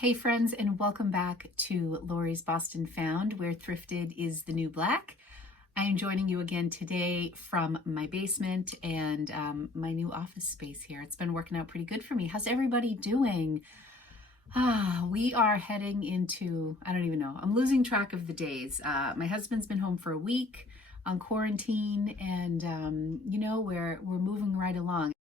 Hey friends, and welcome back to Lori's Boston Found, where thrifted is the new black. I am joining you again today from my basement and my new office space here. It's been working out pretty good for me. How's everybody doing? We are heading into, I don't even know, I'm losing track of the days. My husband's been home for a week on quarantine, and we're moving right along.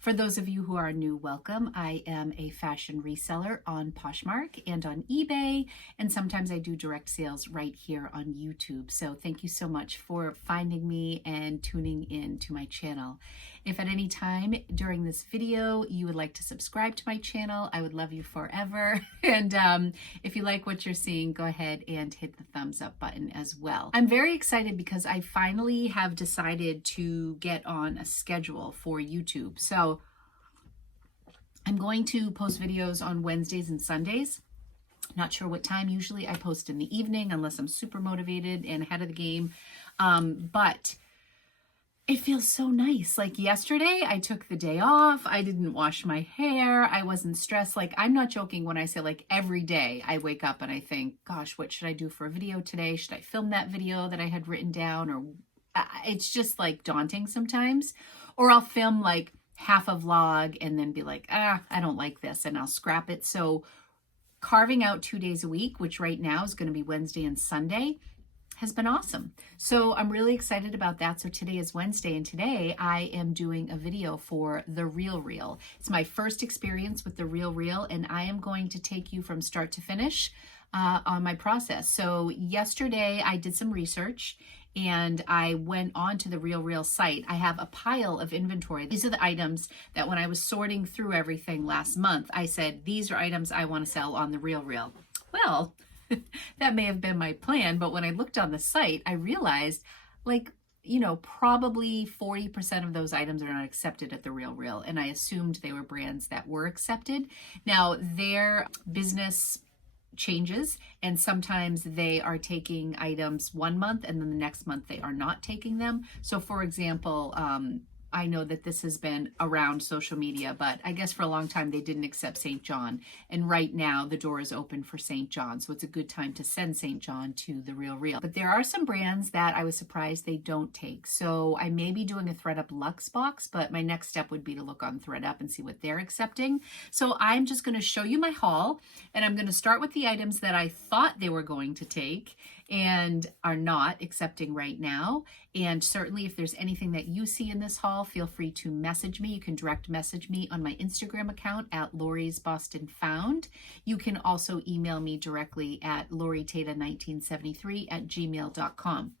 For those of you who are new, welcome. I am a fashion reseller on Poshmark and on eBay, and sometimes I do direct sales right here on YouTube. So thank you so much for finding me and tuning in to my channel. If at any time during this video you would like to subscribe to my channel, I would love you forever. And if you like what you're seeing, go ahead and hit the thumbs up button as well. I'm very excited because I finally have decided to get on a schedule for YouTube. So I'm going to post videos on Wednesdays and Sundays. Not sure what time. Usually I post in the evening unless I'm super motivated and ahead of the game. But it feels so nice. Like yesterday, I took the day off. I didn't wash my hair. I wasn't stressed. Like, I'm not joking when I say, like, every day I wake up and I think, gosh, what should I do for a video today? Should I film that video that I had written down? Or it's just like daunting sometimes. Or I'll film like half a vlog and then be like, I don't like this, and I'll scrap it. So carving out 2 days a week, which right now is going to be Wednesday and Sunday, has been awesome. So I'm really excited about that. So today is Wednesday, and today I am doing a video for the RealReal. It's my first experience with the RealReal, and I am going to take you from start to finish on my process. So yesterday I did some research and I went on to the RealReal site. I have a pile of inventory. These are the items that when I was sorting through everything last month, I said, these are items I want to sell on the RealReal. Well, that may have been my plan, but when I looked on the site, I realized probably 40% of those items are not accepted at the RealReal, and I assumed they were brands that were accepted. Now, their business changes, and sometimes they are taking items 1 month and then the next month they are not taking them. So for example, I know that this has been around social media, but I guess for a long time they didn't accept St. John. And right now the door is open for St. John. So it's a good time to send St. John to the RealReal. But there are some brands that I was surprised they don't take. So I may be doing a ThredUp Luxe box, but my next step would be to look on ThredUp and see what they're accepting. So I'm just going to show you my haul, and I'm going to start with the items that I thought they were going to take and are not accepting right now. And certainly if there's anything that you see in this haul, feel free to message me. You can direct message me on my Instagram account at Lori's Boston Found. You can also email me directly at loritata1973@gmail.com.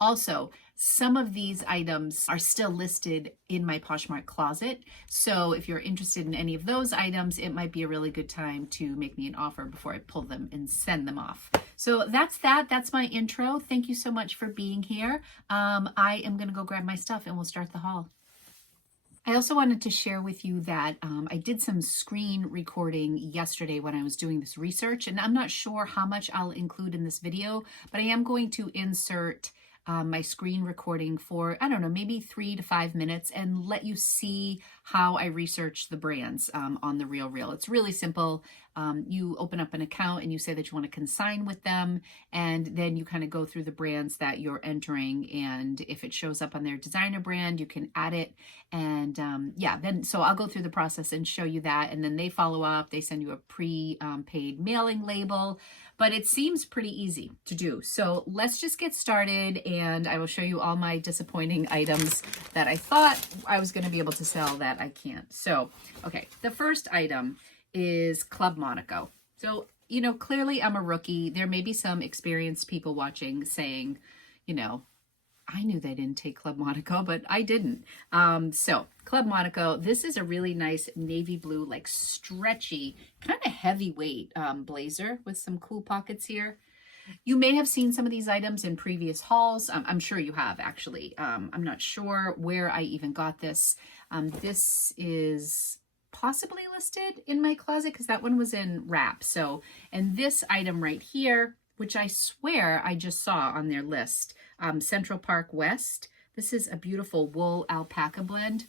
Also, some of these items are still listed in my Poshmark closet. So if you're interested in any of those items, it might be a really good time to make me an offer before I pull them and send them off. So that's that. That's my intro. Thank you so much for being here. I am going to go grab my stuff and we'll start the haul. I also wanted to share with you that I did some screen recording yesterday when I was doing this research, and I'm not sure how much I'll include in this video, but I am going to insert my screen recording for, I don't know, maybe 3 to 5 minutes and let you see how I research the brands on the RealReal. It's really simple. You open up an account and you say that you want to consign with them, and then you kind of go through the brands that you're entering, and if it shows up on their designer brand, you can add it. And so I'll go through the process and show you that, and then they follow up. They send you a pre-paid mailing label, but it seems pretty easy to do. So let's just get started, and I will show you all my disappointing items that I thought I was going to be able to sell that I can't. So, okay, the first item is Club Monaco. So, clearly I'm a rookie. There may be some experienced people watching saying, I knew they didn't take Club Monaco, but I didn't. So Club Monaco, this is a really nice navy blue, like stretchy, kind of heavyweight blazer with some cool pockets here. You may have seen some of these items in previous hauls. I'm sure you have, actually. I'm not sure where I even got this. This is possibly listed in my closet because that one was in wrap. So, and this item right here, which I swear I just saw on their list, Central Park West This is a beautiful wool alpaca blend.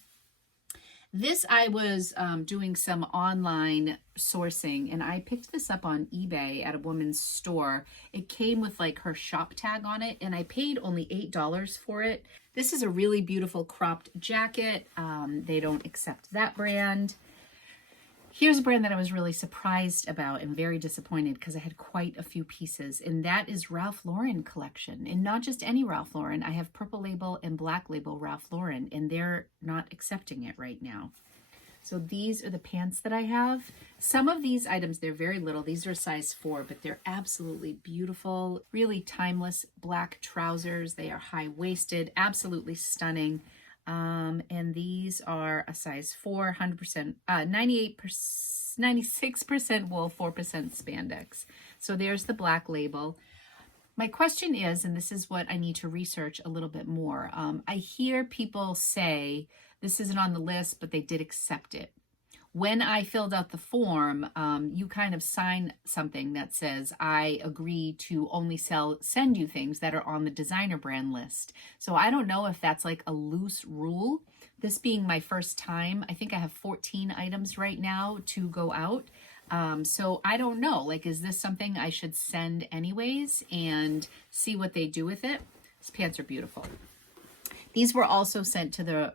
This I was doing some online sourcing, and I picked this up on eBay at a woman's store. It came with like her shop tag on it, and I paid only $8 for it. This is a really beautiful cropped jacket. They don't accept that brand. Here's a brand that I was really surprised about and very disappointed because I had quite a few pieces, and that is Ralph Lauren collection. And not just any Ralph Lauren. I have purple label and black label Ralph Lauren, and they're not accepting it right now. So these are the pants that I have. Some of these items, they're very little. These are size 4, but they're absolutely beautiful, really timeless black trousers. They are high-waisted, absolutely stunning. And these are a size 4, 100%, 98%, 96% wool, 4% spandex. So there's the black label. My question is, and this is what I need to research a little bit more. I hear people say this isn't on the list, but they did accept it. When I filled out the form, you kind of sign something that says, I agree to only send you things that are on the designer brand list. So I don't know if that's like a loose rule. This being my first time, I think I have 14 items right now to go out. So I don't know, like, is this something I should send anyways and see what they do with it? These pants are beautiful. These were also sent to the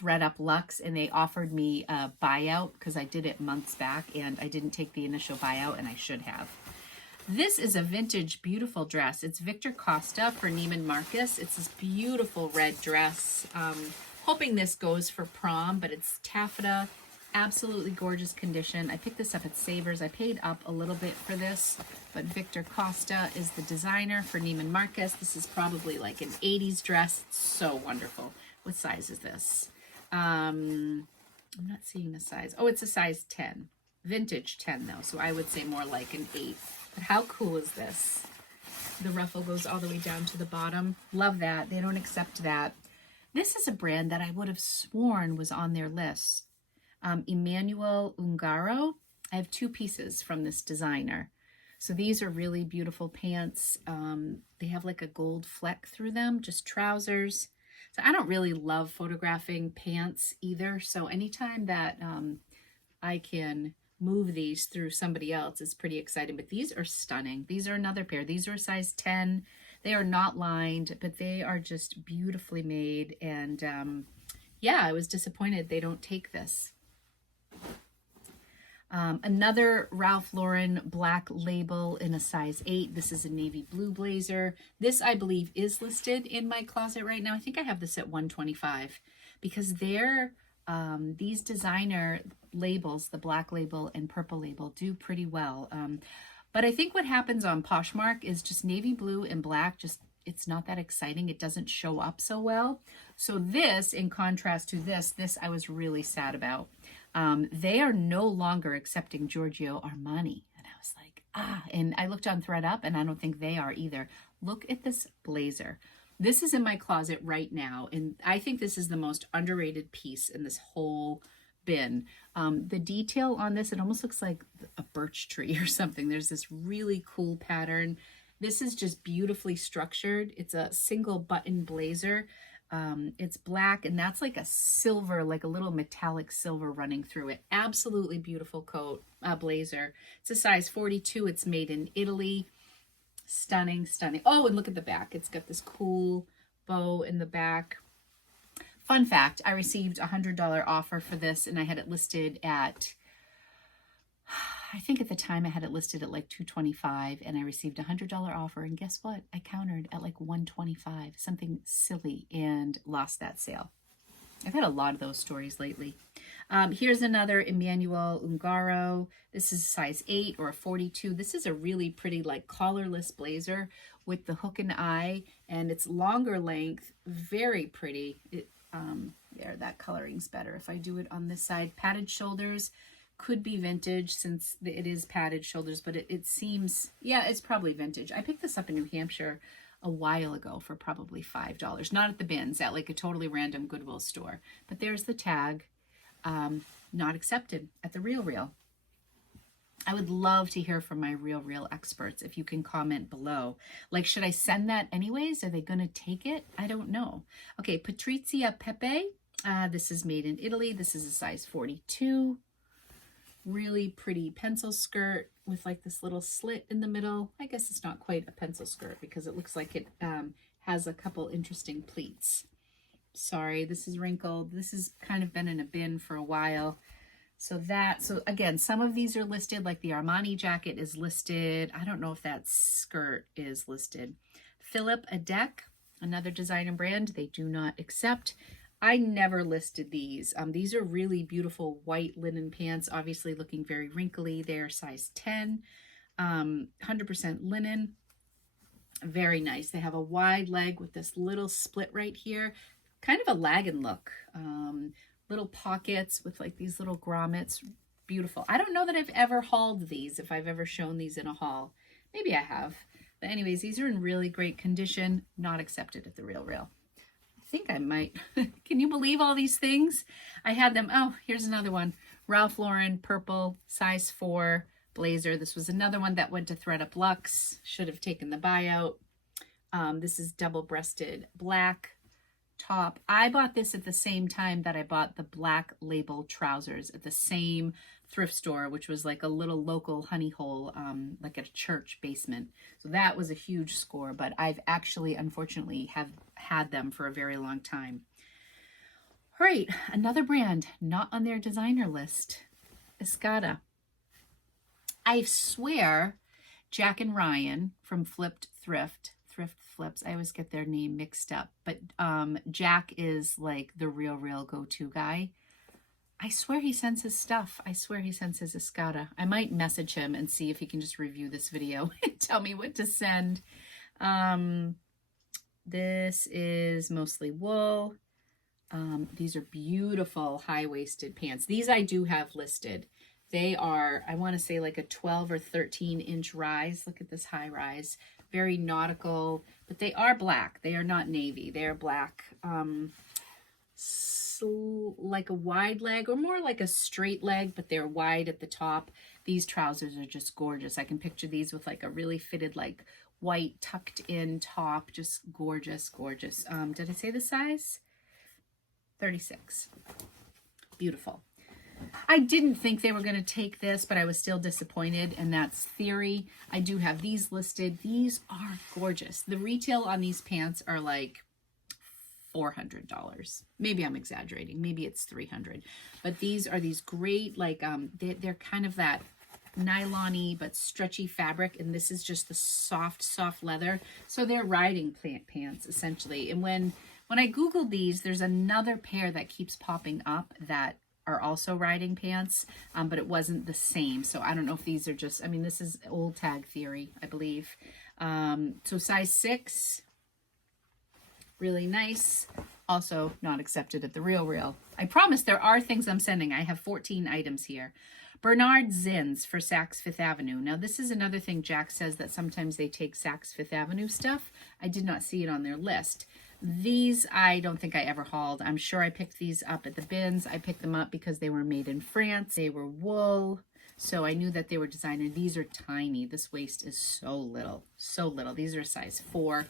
ThreadUp Luxe, and they offered me a buyout because I did it months back, and I didn't take the initial buyout, and I should have. This is a vintage, beautiful dress. It's Victor Costa for Neiman Marcus. It's this beautiful red dress. Hoping this goes for prom, but it's taffeta. Absolutely gorgeous condition. I picked this up at Savers. I paid up a little bit for this, but Victor Costa is the designer for Neiman Marcus. This is probably like an 80s dress. It's so wonderful. What size is this? I'm not seeing the size. Oh, it's a size 10. Vintage 10 though, so I would say more like an 8. But how cool is this? The ruffle goes all the way down to the bottom. Love that. They don't accept that. This is a brand that I would have sworn was on their list. Emmanuel Ungaro. I have 2 pieces from this designer. So these are really beautiful pants. They have like a gold fleck through them, just trousers. So I don't really love photographing pants either. So anytime that I can move these through somebody else is pretty exciting. But these are stunning. These are another pair. These are a size 10. They are not lined, but they are just beautifully made. And yeah, I was disappointed they don't take this. Another Ralph Lauren black label in a size 8. This is a navy blue blazer. This, I believe, is listed in my closet right now. I think I have this at $125 because they're, these designer labels, the black label and purple label, do pretty well. But I think what happens on Poshmark is just navy blue and black, just it's not that exciting. It doesn't show up so well. So this, in contrast to this I was really sad about. They are no longer accepting Giorgio Armani. And I was like, and I looked on ThreadUp and I don't think they are either. Look at this blazer. This is in my closet right now. And I think this is the most underrated piece in this whole bin. The detail on this, it almost looks like a birch tree or something. There's this really cool pattern. This is just beautifully structured. It's a single button blazer. It's black, and that's like a silver, like a little metallic silver running through it. Absolutely beautiful coat, blazer. It's a size 42. It's made in Italy. Stunning, stunning. Oh, and look at the back. It's got this cool bow in the back. Fun fact, I received a $100 offer for this, and I had it listed at, I think at the time I had it listed at like $225, and I received a $100 offer, and guess what? I countered at like $125, something silly, and lost that sale. I've had a lot of those stories lately. Here's another Emmanuel Ungaro. This is size 8 or a 42. This is a really pretty like collarless blazer with the hook and eye, and it's longer length, very pretty. There, that coloring's better. If I do it on this side, padded shoulders. Could be vintage since it is padded shoulders, but it seems, yeah, it's probably vintage. I picked this up in New Hampshire a while ago for probably $5. Not at the bins, at like a totally random Goodwill store. But there's the tag, not accepted at the RealReal. I would love to hear from my RealReal experts if you can comment below. Like, should I send that anyways? Are they going to take it? I don't know. Okay, Patrizia Pepe. This is made in Italy. This is a size 42. Really pretty pencil skirt with like this little slit in the middle. I guess it's not quite a pencil skirt because it looks like it has a couple interesting pleats. Sorry, this is wrinkled. This has kind of been in a bin for a while. So again, some of these are listed, like the Armani jacket is listed. I don't know if that skirt is listed. Philip Adek, another designer brand, they do not accept. I never listed these. These are really beautiful white linen pants, obviously looking very wrinkly. They're size 10, 100% linen. Very nice. They have a wide leg with this little split right here, kind of a lagging look. Little pockets with like these little grommets. Beautiful. I don't know that I've ever hauled these, if I've ever shown these in a haul. Maybe I have. But anyways, these are in really great condition. Not accepted at the RealReal. I think I might. Can you believe all these things? I had them. Oh, here's another one. Ralph Lauren, purple, size 4, blazer. This was another one that went to ThredUp Luxe. Should have taken the buyout. This is double-breasted black top. I bought this at the same time that I bought the Black Label trousers at the same thrift store, which was like a little local honey hole, like a church basement. So that was a huge score, but I've actually, unfortunately, have had them for a very long time. All right, another brand not on their designer list, Escada. I swear Jack and Ryan from Thrift Flips, I always get their name mixed up, but Jack is like the RealReal go-to guy. I swear he sends his stuff. I swear he sends his Escada. I might message him and see if he can just review this video and tell me what to send. This is mostly wool. These are beautiful high-waisted pants. These I do have listed. They are, I want to say, like a 12 or 13 inch rise. Look at this high rise. Very nautical, but they are black. They are not navy. They are black. So like a wide leg, or more like a straight leg, but they're wide at the top. These trousers are just gorgeous. I can picture these with like a really fitted, like white tucked in top. Just gorgeous, gorgeous. Did I say the size? 36. Beautiful. I didn't think they were going to take this, but I was still disappointed, and that's Theory. I do have these listed. These are gorgeous. The retail on these pants are like $400. Maybe I'm exaggerating. Maybe it's $300. But these are these great, like, they're kind of that nylon-y but stretchy fabric, and this is just the soft leather. So they're riding pants, essentially. And when I Googled these, there's another pair that keeps popping up that are also riding pants, but it wasn't the same. So I don't know if these are just, I mean, this is old tag Theory, I believe. So size 6, really nice. Also not accepted at the RealReal. I promise there are things I'm sending. I have 14 items here. Bernard Zins for Saks Fifth Avenue. Now this is another thing Jack says, that sometimes they take Saks Fifth Avenue stuff. I did not see it on their list. These I don't think I ever hauled. I'm sure I picked these up at the bins. I picked them up because they were made in France. They were wool, so I knew that they were designer. These are tiny. This waist is so little, so little. These are size 4.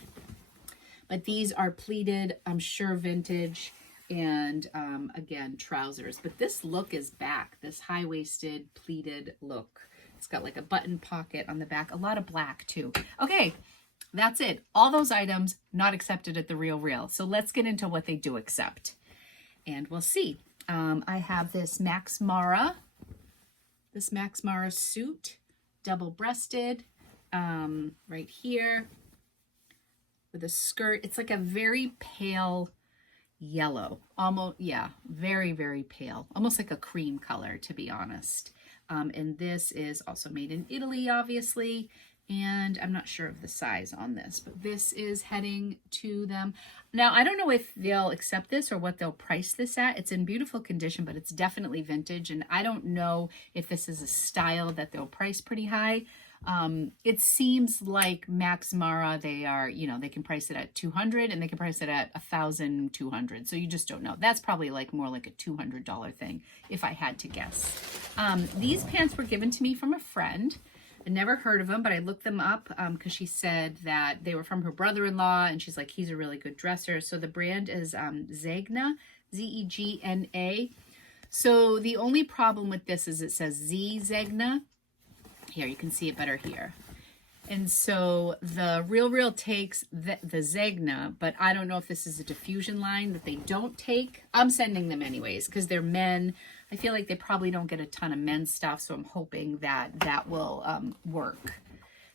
But these are pleated, I'm sure vintage, and again, trousers. But this look is back, this high-waisted pleated look. It's got like a button pocket on the back, a lot of black too. Okay. That's it. All those items not accepted at the RealReal. So let's get into what they do accept. And we'll see. I have this Max Mara suit, double-breasted, right here with a skirt. It's like a very pale yellow. Almost, yeah, very, very pale. Almost like a cream color, to be honest. And this is also made in Italy, obviously. And I'm not sure of the size on this, but this is heading to them. Now, I don't know if they'll accept this or what they'll price this at. It's in beautiful condition, but it's definitely vintage. And I don't know if this is a style that they'll price pretty high. It seems like Max Mara, they are, you know, they can price it at 200 and they can price it at 1,200. So you just don't know. That's probably like more like a $200 thing if I had to guess. These pants were given to me from a friend. I never heard of them, but I looked them up because she said that they were from her brother-in-law, and she's like, he's a really good dresser. So the brand is Zegna, Zegna. So the only problem with this is it says Zegna. Here, you can see it better here. And so the RealReal takes the Zegna, but I don't know if this is a diffusion line that they don't take. I'm sending them anyways because they're men. I feel like they probably don't get a ton of men's stuff, so I'm hoping that that will work.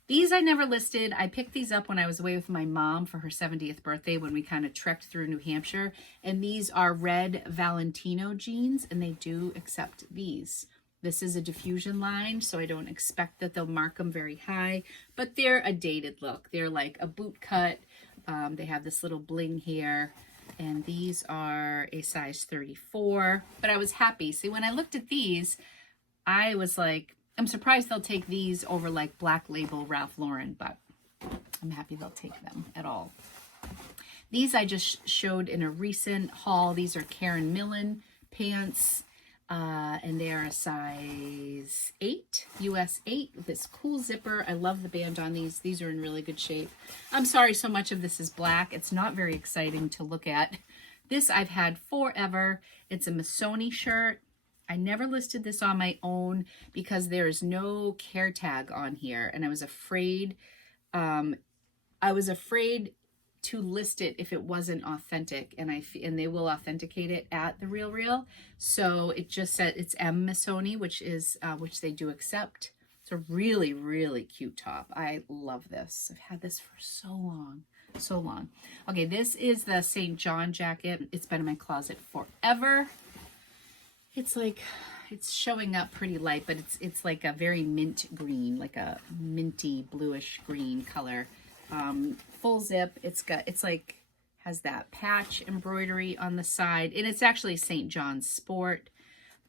These I never listed. I picked these up when I was away with my mom for her 70th birthday when we kind of trekked through New Hampshire. And these are red Valentino jeans, and they do accept these. This is a diffusion line, so I don't expect that they'll mark them very high, but they're a dated look. They're like a boot cut. They have this little bling here, and these are a size 34, but I was happy. See, when I looked at these, I was like, I'm surprised they'll take these over like Black Label Ralph Lauren, but I'm happy they'll take them at all. These I just showed in a recent haul. These are Karen Millen pants. And they are a size 8, US 8, with this cool zipper. I love the band on these. These are in really good shape. I'm sorry so much of this is black. It's not very exciting to look at. This I've had forever. It's a Missoni shirt. I never listed this on my own because there is no care tag on here. And I was afraid, to list it if it wasn't authentic, and they will authenticate it at the RealReal. So it just said it's M Missoni, which they do accept. It's a really, really cute top. I love this. I've had this for so long, so long. Okay, this is the St. John jacket. It's been in my closet forever. It's like, it's showing up pretty light, but it's like a very mint green, like a minty bluish green color. Full zip. It's like has that patch embroidery on the side, and it's actually St. John's Sport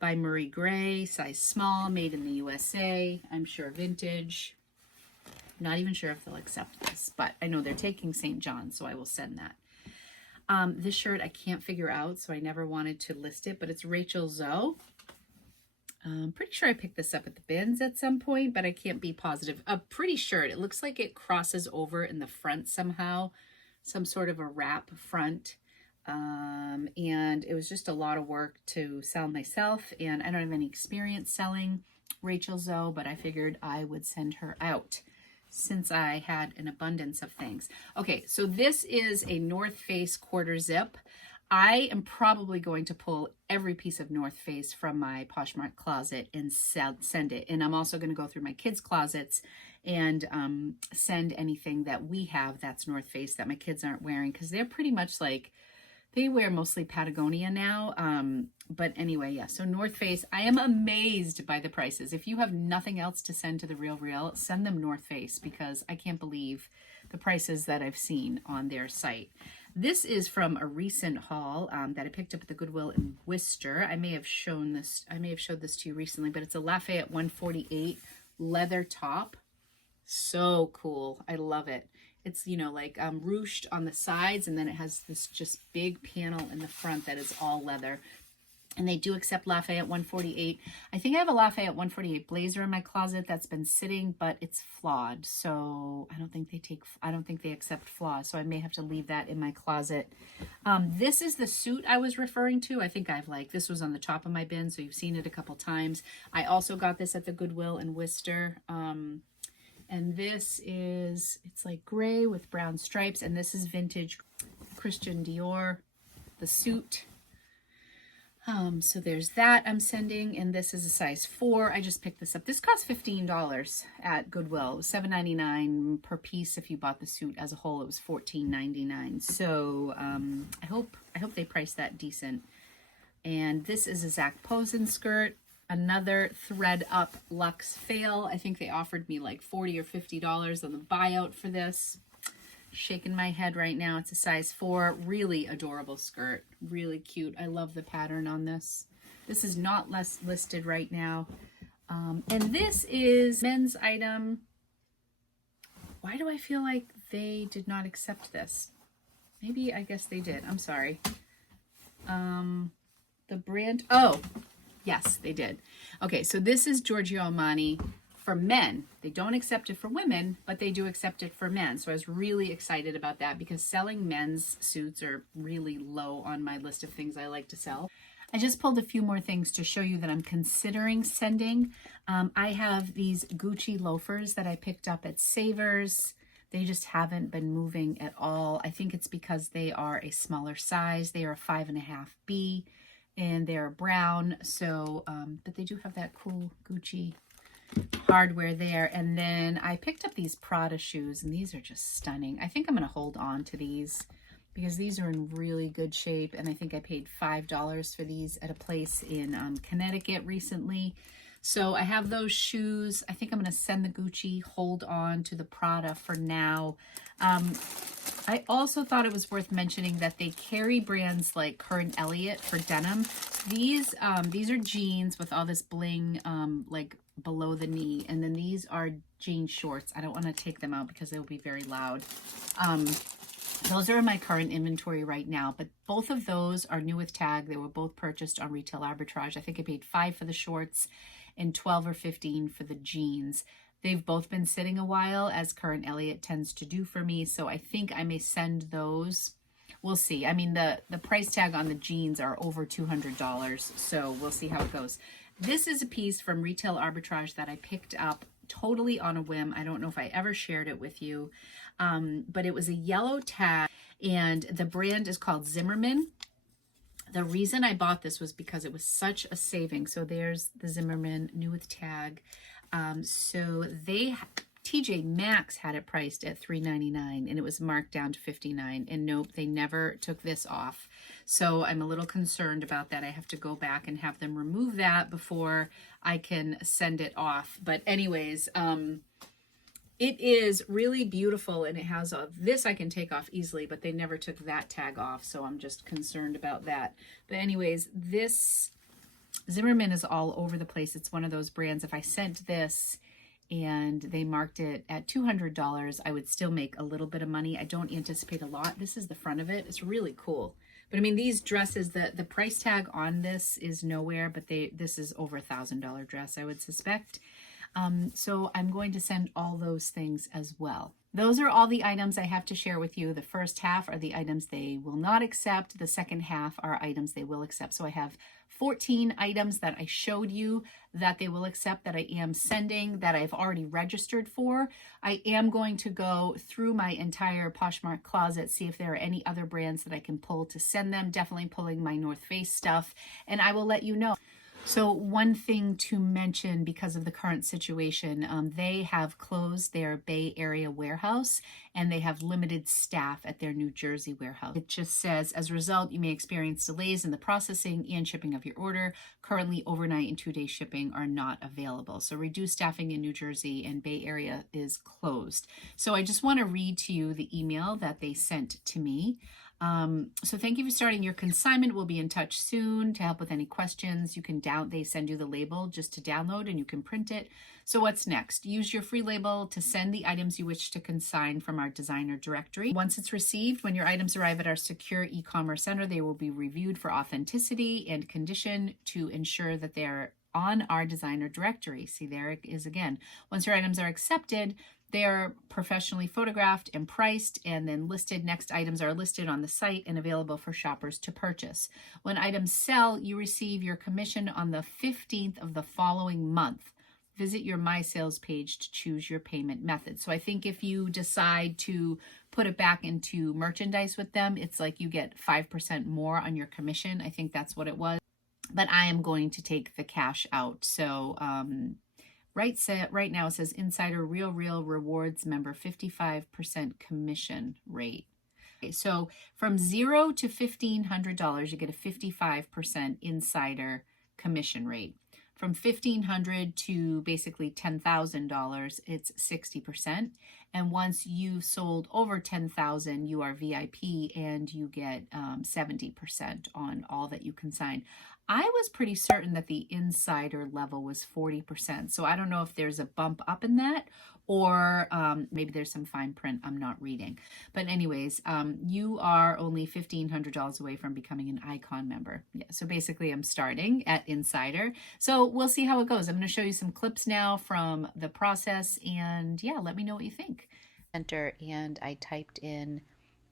by Marie Gray, size small, made in the USA. I'm sure vintage. Not even sure if they'll accept this, but I know they're taking St. John's, so I will send that. This shirt I can't figure out, so I never wanted to list it, but it's Rachel Zoe. I'm pretty sure I picked this up at the bins at some point, but I can't be positive. A pretty shirt. It looks like it crosses over in the front somehow, some sort of a wrap front. And it was just a lot of work to sell myself, and I don't have any experience selling Rachel Zoe, but I figured I would send her out since I had an abundance of things. Okay, so this is a North Face quarter zip. I am probably going to pull every piece of North Face from my Poshmark closet and send it. And I'm also going to go through my kids' closets and send anything that we have that's North Face that my kids aren't wearing, because they're pretty much like, they wear mostly Patagonia now. But anyway, yeah, so North Face, I am amazed by the prices. If you have nothing else to send to the RealReal, send them North Face, because I can't believe the prices that I've seen on their site. This is from a recent haul that I picked up at the Goodwill in Worcester. I may have showed this to you recently, but it's a Lafayette 148 leather top. So cool. I love it. It's, you know, like ruched on the sides, and then it has this just big panel in the front that is all leather. And they do accept Lafayette 148. I think I have a Lafayette 148 blazer in my closet that's been sitting, but it's flawed. So I don't think they accept flaws. So I may have to leave that in my closet. This is the suit I was referring to. I think this was on the top of my bin, so you've seen it a couple times. I also got this at the Goodwill in Worcester. And this is, it's like gray with brown stripes, and this is vintage Christian Dior, the suit. So there's that I'm sending, and this is a size 4. I just picked this up. This cost $15 at Goodwill. It was $7.99 per piece. If you bought the suit as a whole, it was $14.99. So I hope they price that decent. And this is a Zach Posen skirt, another thread up luxe fail. I think they offered me like $40 or $50 on the buyout for this. Shaking my head right now. It's a size 4. Really adorable skirt. Really cute. I love the pattern on this. This is not listed right now. And this is men's item. why do I feel like they did not accept this? Maybe, I guess they did. I'm sorry. The brand, oh, yes, they did. Okay, so this is Giorgio Armani for men. They don't accept it for women, but they do accept it for men. So I was really excited about that because selling men's suits are really low on my list of things I like to sell. I just pulled a few more things to show you that I'm considering sending. I have these Gucci loafers that I picked up at Savers. They just haven't been moving at all. I think it's because they are a smaller size. They are a 5.5B and they're brown. So, but they do have that cool Gucci hardware there. And then I picked up these Prada shoes and these are just stunning. I think I'm going to hold on to these because these are in really good shape. And I think I paid $5 for these at a place in Connecticut recently. So I have those shoes. I think I'm going to send the Gucci, hold on to the Prada for now. I also thought it was worth mentioning that they carry brands like Current Elliott for denim. These are jeans with all this bling like below the knee. And then these are jean shorts. I don't want to take them out because they will be very loud. Those are in my current inventory right now, but both of those are new with tag. They were both purchased on Retail Arbitrage. I think I paid $5 for the shorts and $12 or $15 for the jeans. They've both been sitting a while, as Current Elliott tends to do for me, so I think I may send those. We'll see. I mean, the price tag on the jeans are over $200, so we'll see how it goes. This is a piece from Retail Arbitrage that I picked up totally on a whim. I don't know if I ever shared it with you, but it was a yellow tag, and the brand is called Zimmermann. The reason I bought this was because it was such a saving. So there's the Zimmermann new with tag. So TJ Maxx had it priced at $3.99 and it was marked down to $59. And nope, they never took this off. So I'm a little concerned about that. I have to go back and have them remove that before I can send it off. But anyways, it is really beautiful, and it has this I can take off easily, but they never took that tag off, so I'm just concerned about that. But anyways, this Zimmermann is all over the place. It's one of those brands. If I sent this and they marked it at $200, I would still make a little bit of money. I don't anticipate a lot. This is the front of it. It's really cool. But I mean, these dresses, the price tag on this is nowhere, but this is over $1,000 dress, I would suspect. So I'm going to send all those things as well. Those are all the items I have to share with you. The first half are the items they will not accept. The second half are items they will accept. So I have 14 items that I showed you that they will accept, that I am sending, that I've already registered for. I am going to go through my entire Poshmark closet, see if there are any other brands that I can pull to send them. Definitely pulling my North Face stuff, and I will let you know. So one thing to mention because of the current situation, they have closed their Bay Area warehouse and they have limited staff at their New Jersey warehouse. It just says, as a result, you may experience delays in the processing and shipping of your order. Currently, overnight and 2-day shipping are not available. So reduced staffing in New Jersey and Bay Area is closed. So I just want to read to you the email that they sent to me. So thank you for starting your consignment. We'll be in touch soon to help with any questions. You can they send you the label just to download and you can print it. So what's next? Use your free label to send the items you wish to consign from our designer directory. Once it's received, when your items arrive at our secure e-commerce center, they will be reviewed for authenticity and condition to ensure that they are on our designer directory. See, there it is again. Once your items are accepted, they are professionally photographed and priced and then listed. Next items are listed on the site and available for shoppers to purchase. When items sell, you receive your commission on the 15th of the following month. Visit your My Sales page to choose your payment method. So I think if you decide to put it back into merchandise with them, it's like you get 5% more on your commission. I think that's what it was. But I am going to take the cash out. So, right now it says Insider RealReal Rewards member 55% commission rate. Okay, so from $0 to $1,500, you get a 55% Insider commission rate. From $1,500 to basically $10,000, it's 60%. And once you've sold over 10,000, you are VIP and you get 70% on all that you consign. I was pretty certain that the insider level was 40%. So I don't know if there's a bump up in that, or maybe there's some fine print I'm not reading. But anyways, you are only $1,500 away from becoming an Icon member. Yeah, so basically I'm starting at Insider. So we'll see how it goes. I'm going to show you some clips now from the process, and yeah, let me know what you think. Enter, and I typed in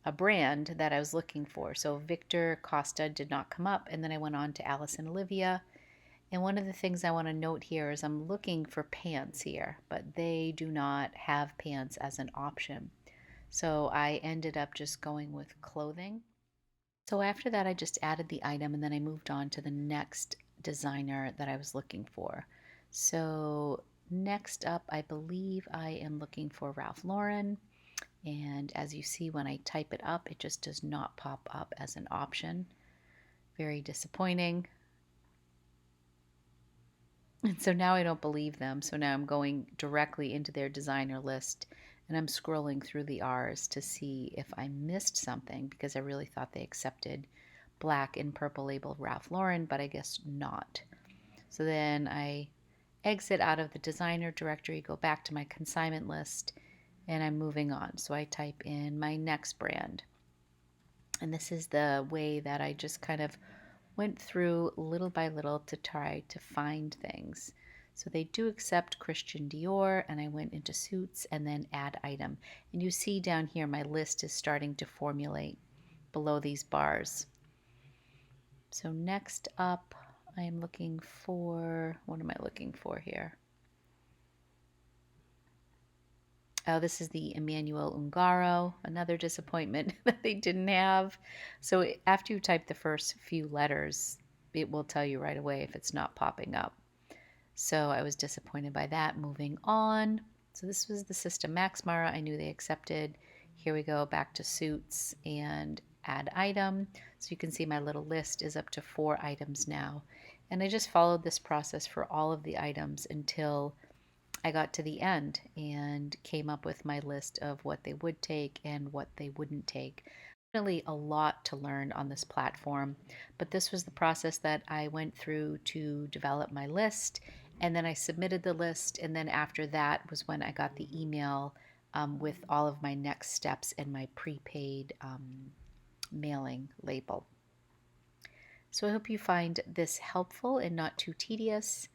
a brand that I was looking for. So Victor Costa did not come up, and then I went on to Alice and Olivia. And one of the things I want to note here is I'm looking for pants here, but they do not have pants as an option. So I ended up just going with clothing. So after that, I just added the item, and then I moved on to the next designer that I was looking for. So next up, I believe I am looking for Ralph Lauren. And as you see, when I type it up, it just does not pop up as an option. Very disappointing. And so now I don't believe them. So now I'm going directly into their designer list, and I'm scrolling through the R's to see if I missed something, because I really thought they accepted black and purple label Ralph Lauren, but I guess not. So then I exit out of the designer directory, go back to my consignment list, and I'm moving on. So I type in my next brand. And this is the way that I just kind of went through little by little to try to find things. So they do accept Christian Dior, and I went into suits and then add item. And you see down here my list is starting to formulate below these bars. So next up, I am looking for, what am I looking for here? Oh, this is the Emmanuel Ungaro, another disappointment that they didn't have. So after you type the first few letters, it will tell you right away if it's not popping up. So I was disappointed by that. Moving on. So this was the System Max Mara. I knew they accepted. Here we go, back to suits and add item. So you can see my little list is up to 4 items now. And I just followed this process for all of the items until I got to the end and came up with my list of what they would take and what they wouldn't take. Definitely a lot to learn on this platform, but this was the process that I went through to develop my list, and then I submitted the list, and then after that was when I got the email with all of my next steps and my prepaid mailing label. So I hope you find this helpful and not too tedious.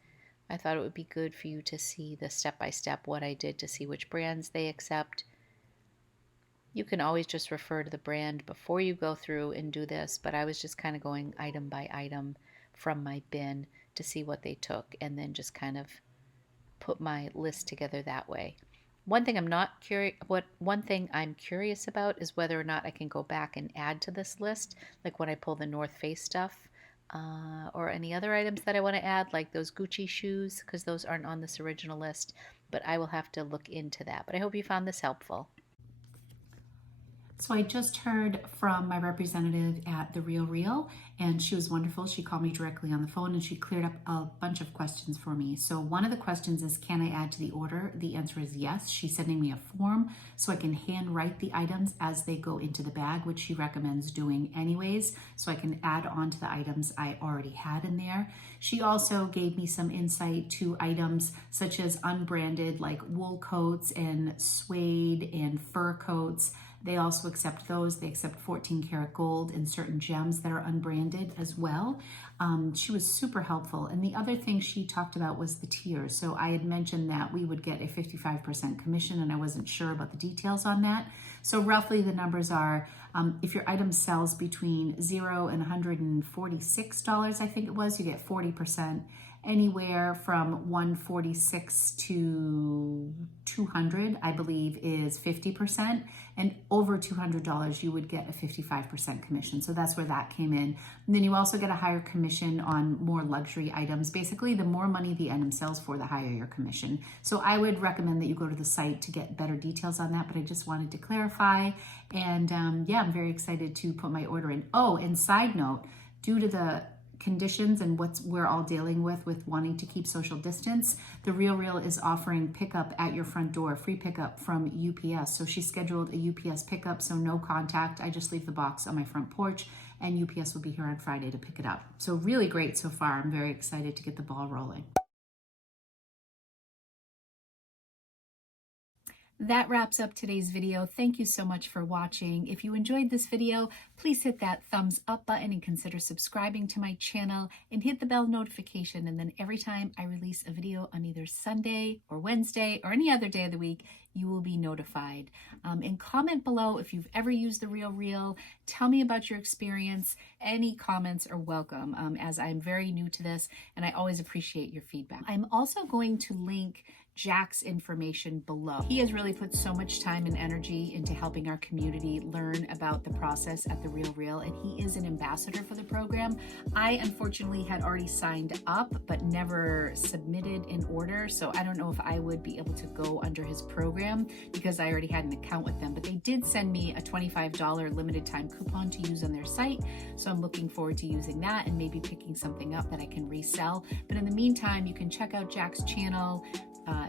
I thought it would be good for you to see the step-by-step what I did to see which brands they accept. You can always just refer to the brand before you go through and do this, but I was just kind of going item by item from my bin to see what they took, and then just kind of put my list together that way. One thing I'm curious about is whether or not I can go back and add to this list, like when I pull the North Face stuff. Or any other items that I want to add, like those Gucci shoes, because those aren't on this original list, but I will have to look into that. But I hope you found this helpful. So I just heard from my representative at the RealReal, and she was wonderful. She called me directly on the phone, and she cleared up a bunch of questions for me. So one of the questions is, can I add to the order? The answer is yes. She's sending me a form so I can hand write the items as they go into the bag, which she recommends doing anyways, so I can add on to the items I already had in there. She also gave me some insight to items such as unbranded, like wool coats and suede and fur coats. They also accept those. They accept 14 karat gold and certain gems that are unbranded as well. She was super helpful. And the other thing she talked about was the tiers. So I had mentioned that we would get a 55% commission, and I wasn't sure about the details on that. So roughly the numbers are, if your item sells between $0 and $146, I think it was, you get 40%. Anywhere from 146 to 200, I believe, is 50%, and over $200 you would get a 55% commission. So that's where that came in. And then you also get a higher commission on more luxury items. Basically, the more money the item sells for, the higher your commission. So I would recommend that you go to the site to get better details on that, but I just wanted to clarify. And yeah, I'm very excited to put my order in. Oh, and side note, due to the conditions and what we're all dealing with wanting to keep social distance, the RealReal is offering pickup at your front door, free pickup from UPS. So she scheduled a UPS pickup, so no contact. I just leave the box on my front porch and UPS will be here on Friday to pick it up. So really great so far. I'm very excited to get the ball rolling. That wraps up today's video. Thank you so much for watching. If you enjoyed this video, please hit that thumbs up button and consider subscribing to my channel and hit the bell notification. And then every time I release a video on either Sunday or Wednesday or any other day of the week, you will be notified. And comment below if you've ever used the RealReal. Tell me about your experience. Any comments are welcome, as I'm very new to this and I always appreciate your feedback. I'm also going to link Jack's information below. He has really put so much time and energy into helping our community learn about the process at the RealReal, and he is an ambassador for the program. I unfortunately had already signed up but never submitted an order, so I don't know if I would be able to go under his program because I already had an account with them, but they did send me a $25 limited time coupon to use on their site, so I'm looking forward to using that and maybe picking something up that I can resell. But in the meantime, you can check out Jack's channel.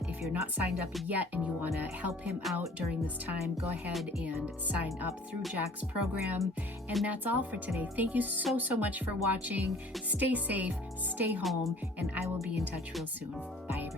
If you're not signed up yet and you want to help him out during this time, go ahead and sign up through Jack's program. And that's all for today. Thank you so much for watching. Stay safe, stay home, and I will be in touch real soon. Bye.